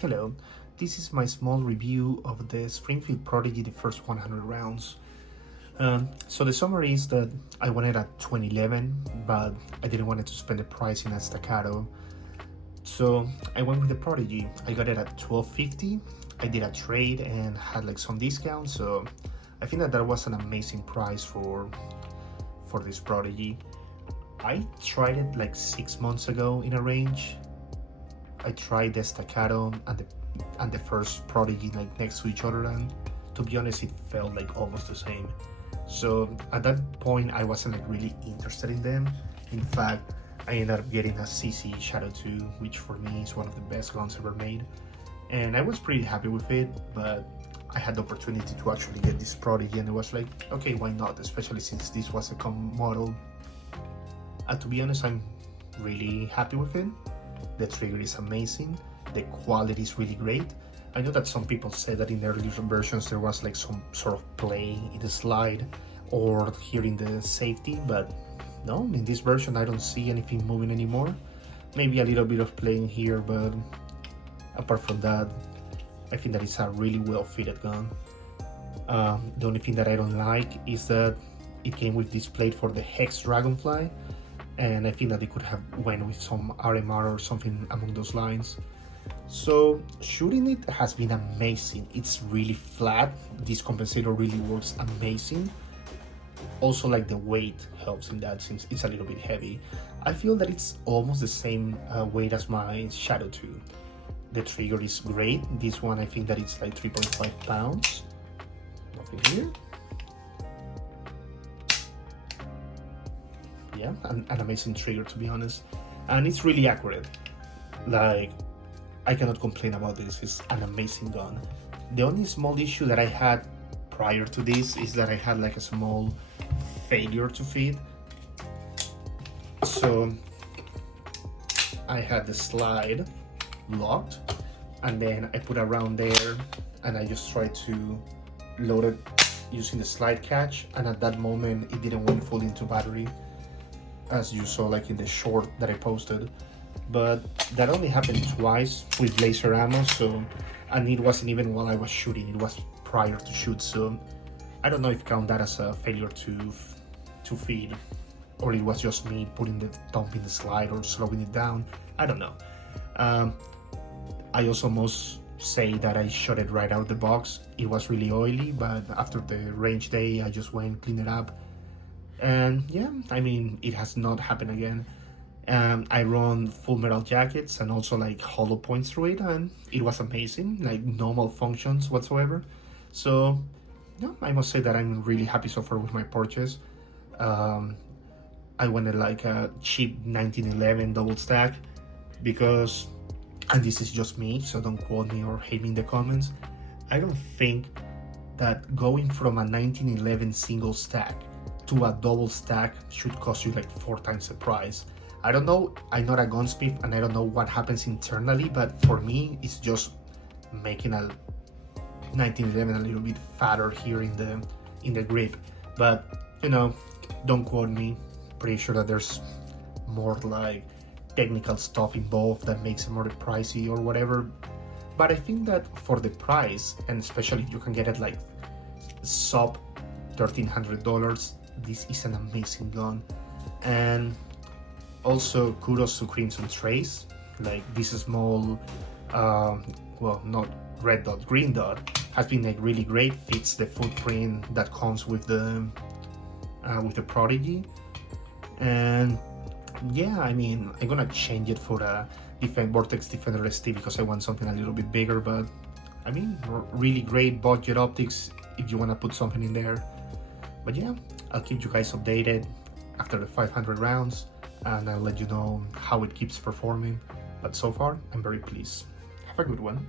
Hello, this is my small review of the Springfield Prodigy, the first 100 rounds. So the summary is that I wanted a 2011, but I didn't want to spend the price in a staccato. So I went with the Prodigy. I got it at $12.50. I did a trade and had like some discount, so I think that was an amazing price for this Prodigy. I tried it like 6 months ago in a range. I tried the staccato and the first Prodigy like next to each other, and to be honest, it felt like almost the same. So at that point, I wasn't like really interested in them. In fact, I ended up getting a CC Shadow 2, which for me is one of the best guns ever made, and I was pretty happy with it. But I had the opportunity to actually get this Prodigy, and it was like, okay, why not? Especially since this was a common model. And to be honest, I'm really happy with it. The trigger is amazing. The quality is really great. I know that some people say that in the earlier versions there was like some sort of play in the slide or here in the safety, but no, in this version I don't see anything moving anymore. Maybe a little bit of playing here, but apart from that, I think that it's a really well fitted gun. The only thing that I don't like is that it came with this plate for the Hex Dragonfly, and I think that they could have went with some RMR or something among those lines. So shooting it has been amazing. It's really flat. This compensator really works amazing. Also, like, the weight helps in that since it's a little bit heavy. I feel that it's almost the same weight as my Shadow 2. The trigger is great. This one, I think that it's like 3.5 pounds. Nothing here. Yeah, an amazing trigger, to be honest, and it's really accurate. Like, I cannot complain about this. It's an amazing gun. The only small issue that I had prior to this is that I had like a small failure to feed. So I had the slide locked, and then I put a round there, and I just tried to load it using the slide catch, and at that moment it didn't went full into battery, as you saw like in the short that I posted. But that only happened twice with laser ammo, so, and it wasn't even while I was shooting, it was prior to shoot, so I don't know if count that as a failure to feed, or it was just me putting the thumb in the slide or slowing it down. I don't know. I also must say that I shot it right out of the box. It was really oily, but after the range day I just went clean it up, and yeah, I mean, it has not happened again. I run full metal jackets and also like hollow points through it, and it was amazing, like no malfunctions whatsoever. So yeah, I must say that I'm really happy so far with my purchase. I wanted like a cheap 1911 double stack because, and this is just me, so don't quote me or hate me in the comments, I don't think that going from a 1911 single stack to a double stack should cost you like 4 times the price. I don't know, I'm not a gunsmith and I don't know what happens internally, but for me it's just making a 1911 a little bit fatter here in the grip. But you know, don't quote me, pretty sure that there's more like technical stuff involved that makes it more pricey or whatever. But I think that for the price, and especially if you can get it like sub $1,300, this is an amazing gun. And also kudos to Crimson Trace, like this small well, not red dot, green dot has been like really great, fits the footprint that comes with the Prodigy. And yeah, I mean, I'm gonna change it for a Vortex Defender ST because I want something a little bit bigger, but I mean, really great budget optics if you want to put something in there. But yeah, I'll keep you guys updated after the 500 rounds, and I'll let you know how it keeps performing. But so far, I'm very pleased. Have a good one.